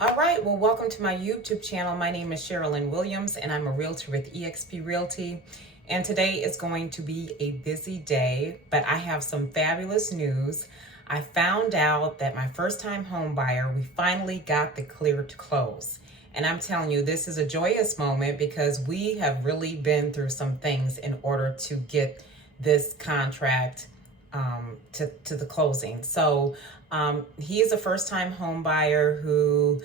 All right, well, welcome to my YouTube channel. My name is Sherilyn Williams, and I'm a realtor with eXp Realty. And today is going to be a busy day, but I have some fabulous news. I found out that my first-time home buyer, we finally got the clear to close. And I'm telling you, this is a joyous moment because we have really been through some things in order to get this contract to the closing. So he is a first-time home buyer who,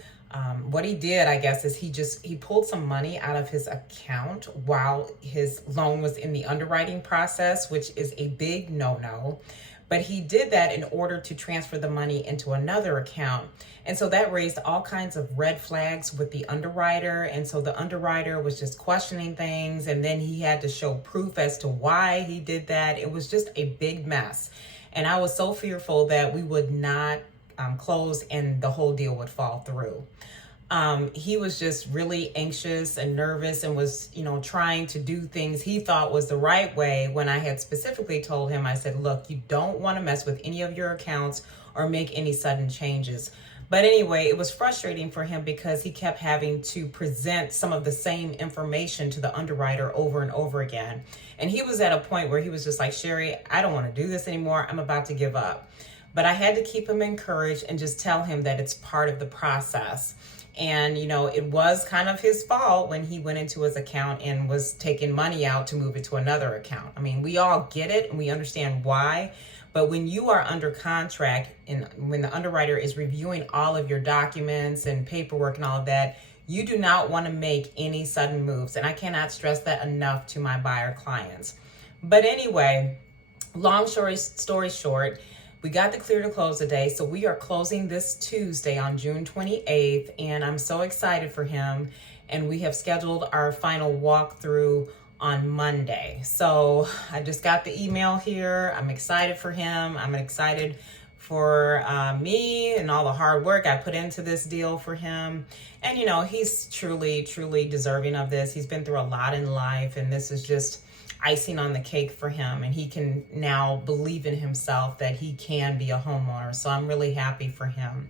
what he did, I guess, is he pulled some money out of his account while his loan was in the underwriting process, which is a big no-no. But he did that in order to transfer the money into another account. And so that raised all kinds of red flags with the underwriter. And so the underwriter was just questioning things. And then he had to show proof as to why he did that. It was just a big mess. And I was so fearful that we would not close and the whole deal would fall through. He was just really anxious and nervous and was, trying to do things he thought was the right way when I had specifically told him, I said, look, you don't want to mess with any of your accounts or make any sudden changes. But anyway, it was frustrating for him because he kept having to present some of the same information to the underwriter over and over again. And he was at a point where he was just like, Sherry, I don't want to do this anymore. I'm about to give up. But I had to keep him encouraged and just tell him that it's part of the process. And, it was kind of his fault when he went into his account and was taking money out to move it to another account. I mean, we all get it and we understand why. But when you are under contract and when the underwriter is reviewing all of your documents and paperwork and all of that, you do not want to make any sudden moves. And I cannot stress that enough to my buyer clients. But anyway, long story short, we got the clear to close today, so we are closing this Tuesday on June 28th, and I'm so excited for him. And we have scheduled our final walkthrough on Monday. So I just got the email here. I'm excited for him. I'm excited for me and all the hard work I put into this deal for him. And, he's truly, truly deserving of this. He's been through a lot in life, and this is just icing on the cake for him, and he can now believe in himself that he can be a homeowner. So I'm really happy for him.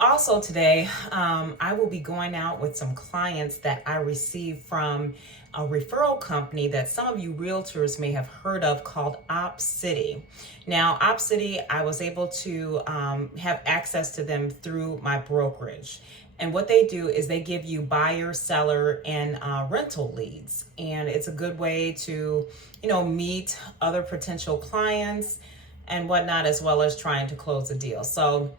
Also today, I will be going out with some clients that I received from a referral company that some of you realtors may have heard of called Opcity. Now, Opcity, I was able to have access to them through my brokerage. And what they do is they give you buyer, seller, and rental leads. And it's a good way to, meet other potential clients and whatnot, as well as trying to close a deal. So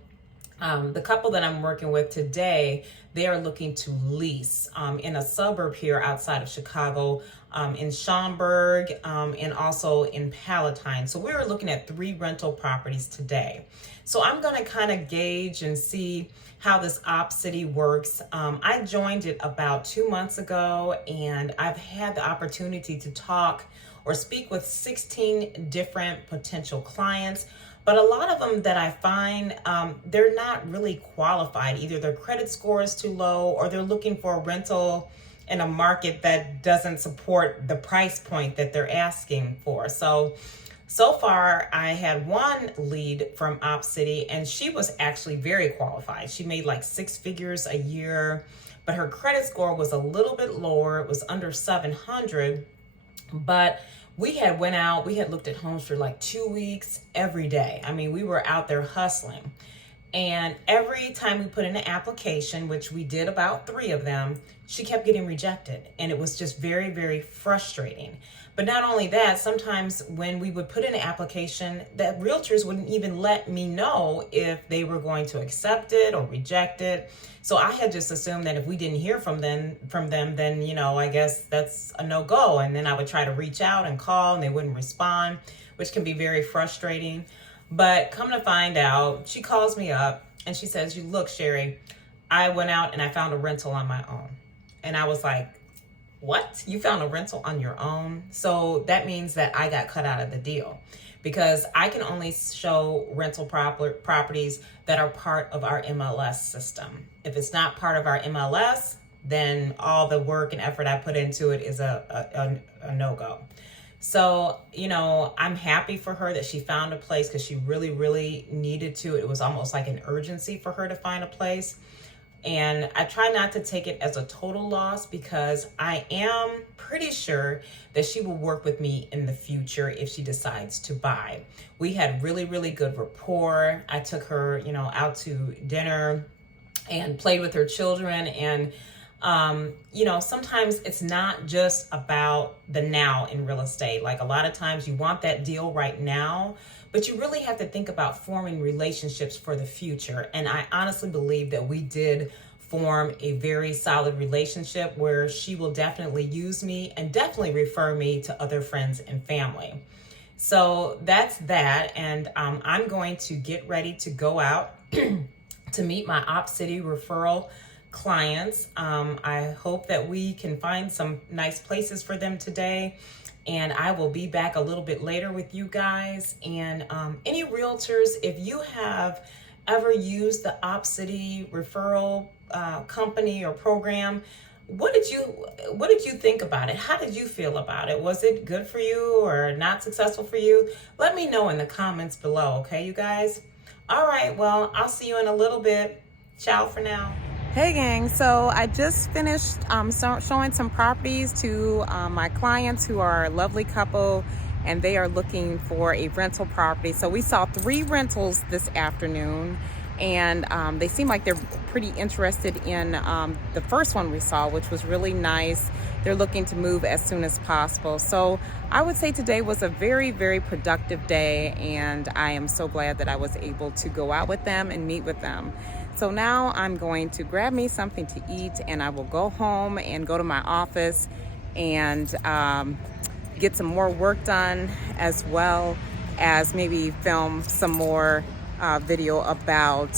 the couple that I'm working with today, they are looking to lease in a suburb here outside of Chicago, in Schaumburg, and also in Palatine. So we were looking at 3 rental properties today. So I'm going to kind of gauge and see how this Opcity works. I joined it about 2 months ago, and I've had the opportunity to talk or speak with 16 different potential clients. But a lot of them that I find, they're not really qualified. Either their credit score is too low or they're looking for a rental in a market that doesn't support the price point that they're asking for. So far, I had one lead from Opcity, and she was actually very qualified. She made like 6 figures a year, but her credit score was a little bit lower. It was under 700, but we had looked at homes for like 2 weeks every day. I mean, we were out there hustling. And every time we put in an application, which we did about 3 of them, she kept getting rejected. And it was just very, very frustrating. But not only that, sometimes when we would put in an application, that realtors wouldn't even let me know if they were going to accept it or reject it. So I had just assumed that if we didn't hear from them, then, I guess that's a no-go. And then I would try to reach out and call, and they wouldn't respond, which can be very frustrating. But come to find out, she calls me up and she says, look, Sherry, I went out and I found a rental on my own. And I was like, what? You found a rental on your own? So that means that I got cut out of the deal, because I can only show rental properties that are part of our MLS system. If it's not part of our MLS, then all the work and effort I put into it is a no-go. So, I'm happy for her that she found a place, because she really, really needed to. It was almost like an urgency for her to find a place. And I try not to take it as a total loss because I am pretty sure that she will work with me in the future if she decides to buy. We had really, really good rapport. I took her, out to dinner and played with her children. And, sometimes it's not just about the now in real estate. Like a lot of times you want that deal right now, but you really have to think about forming relationships for the future. And I honestly believe that we did form a very solid relationship where she will definitely use me and definitely refer me to other friends and family. So that's that. And I'm going to get ready to go out to meet my Opcity referral clients. I hope that we can find some nice places for them today. And I will be back a little bit later with you guys. And any realtors, if you have ever used the Opcity referral company or program, what did you think about it? How did you feel about it? Was it good for you or not successful for you? Let me know in the comments below, okay, you guys? All right, well, I'll see you in a little bit. Ciao for now. Hey gang, so I just finished showing some properties to my clients who are a lovely couple, and they are looking for a rental property. So we saw 3 rentals this afternoon, and they seem like they're pretty interested in the first one we saw, which was really nice. They're looking to move as soon as possible. So I would say today was a very, very productive day, and I am so glad that I was able to go out with them and meet with them. So now I'm going to grab me something to eat, and I will go home and go to my office and get some more work done, as well as maybe film some more video about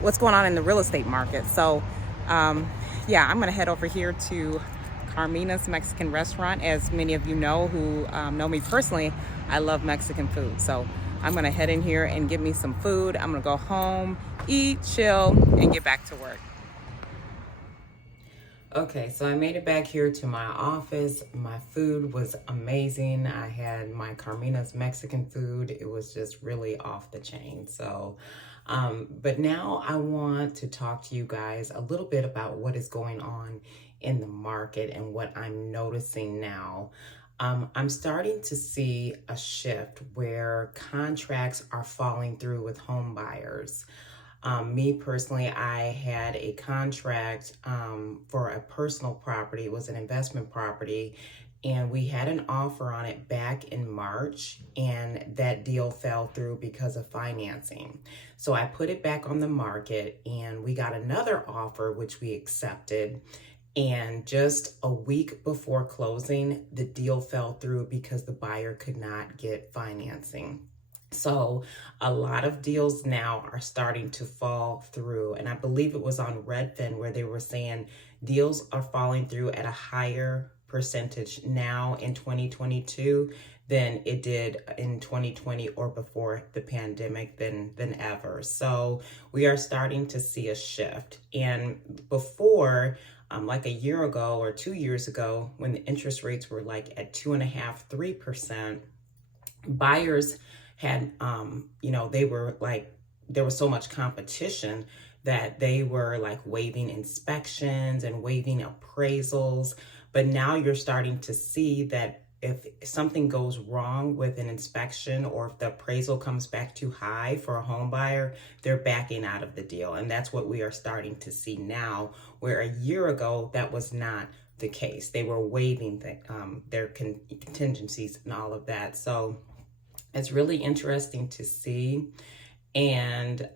what's going on in the real estate market. So yeah, I'm gonna head over here to Carmina's Mexican restaurant. As many of you know who know me personally, I love Mexican food. So I'm gonna head in here and get me some food. I'm gonna go home, eat, chill, and get back to work. Okay, so I made it back here to my office. My food was amazing. I had my Carmina's Mexican food. It was just really off the chain. So, but now I want to talk to you guys a little bit about what is going on in the market and what I'm noticing now. I'm starting to see a shift where contracts are falling through with home buyers. Me personally, I had a contract for a personal property. It was an investment property, and we had an offer on it back in March, and that deal fell through because of financing. So I put it back on the market, and we got another offer, which we accepted. And just a week before closing, the deal fell through because the buyer could not get financing. So a lot of deals now are starting to fall through. And I believe it was on Redfin where they were saying deals are falling through at a higher percentage now in 2022 than it did in 2020 or before the pandemic than ever. So we are starting to see a shift. And before, like a year ago or 2 years ago, when the interest rates were like at 2.5%, 3%, buyers had, they were like, there was so much competition that they were like waiving inspections and waiving appraisals. But now you're starting to see that if something goes wrong with an inspection, or if the appraisal comes back too high for a home buyer, they're backing out of the deal. And that's what we are starting to see now, where a year ago, that was not the case. They were waiving their contingencies and all of that. So it's really interesting to see. And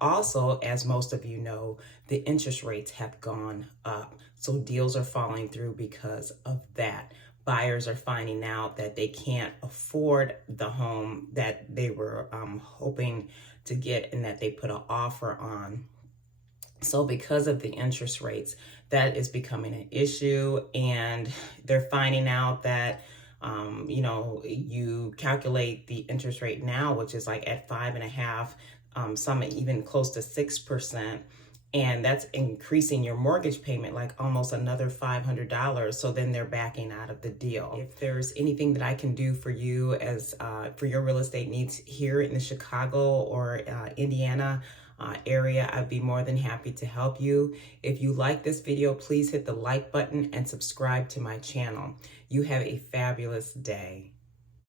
also, as most of you know, the interest rates have gone up. So deals are falling through because of that. Buyers are finding out that they can't afford the home that they were hoping to get and that they put an offer on. So because of the interest rates, that is becoming an issue. And they're finding out that you calculate the interest rate now, which is like at 5.5%, some even close to 6%. And that's increasing your mortgage payment like almost another $500. So then they're backing out of the deal. If there's anything that I can do for you as for your real estate needs here in the Chicago or Indiana area, I'd be more than happy to help you. If you like this video, please hit the like button and subscribe to my channel. You have a fabulous day.